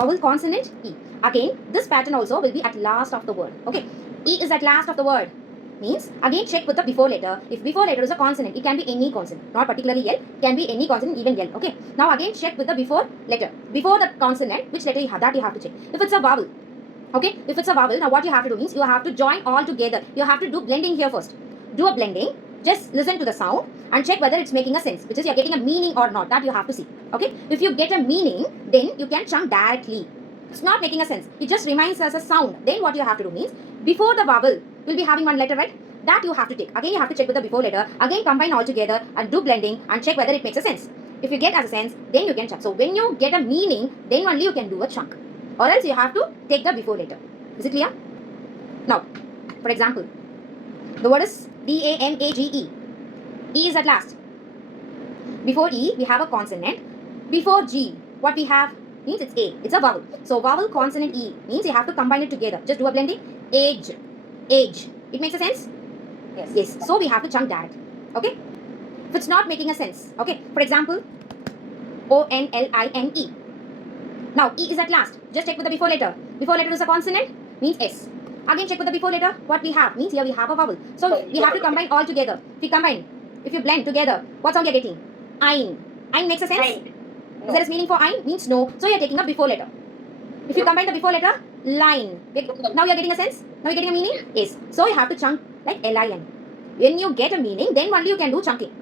vowel consonant E. Again, this pattern also will be at last of the word. Okay, E is at last of the word. Means again check with the before letter. If before letter is a consonant, it can be any consonant, not particularly L, can be any consonant, even L. Okay. Now again check with the before letter. Before the consonant, which letter you have, that you have to check. If it's a vowel, okay, if it's a vowel, now what you have to do means you have to join all together. You have to do blending here first. Do a blending. Just listen to the sound and check whether it's making a sense, which is you're getting a meaning or not. That you have to see. Okay. If you get a meaning, then you can chunk directly. It's not making a sense. It just remains as a sound. Then what you have to do means before the vowel, you'll be having one letter, right? That you have to take. Again, you have to check with the before letter. Again, combine all together and do blending and check whether it makes a sense. If you get as a sense, then you can chunk. So when you get a meaning, then only you can do a chunk. Or else you have to take the before letter. Is it clear? Now, for example, the word is D-A-M-A-G-E. E is at last. Before E, we have a consonant. Before G, what we have means it's A. It's a vowel. So vowel consonant E means you have to combine it together. Just do a blending. Age. Age. It makes a sense? Yes. Yes. So we have to chunk direct. Okay? If it's not making a sense. Okay? For example, O-N-L-I-N-E. Now, E is at last. Just check with the before letter. Before letter is a consonant, means S. Again, check with the before letter. What we have means here we have a vowel. So we have to combine all together. If we combine, if you blend together, what sound you're getting? Ein. Ein makes a sense? Ein. Is there a meaning for ein? Means no. So you're taking a before letter. If you combine the before letter, line. Now you're getting a sense? Now you're getting a meaning? Yes. So you have to chunk like L-I-N. When you get a meaning, then only you can do chunking.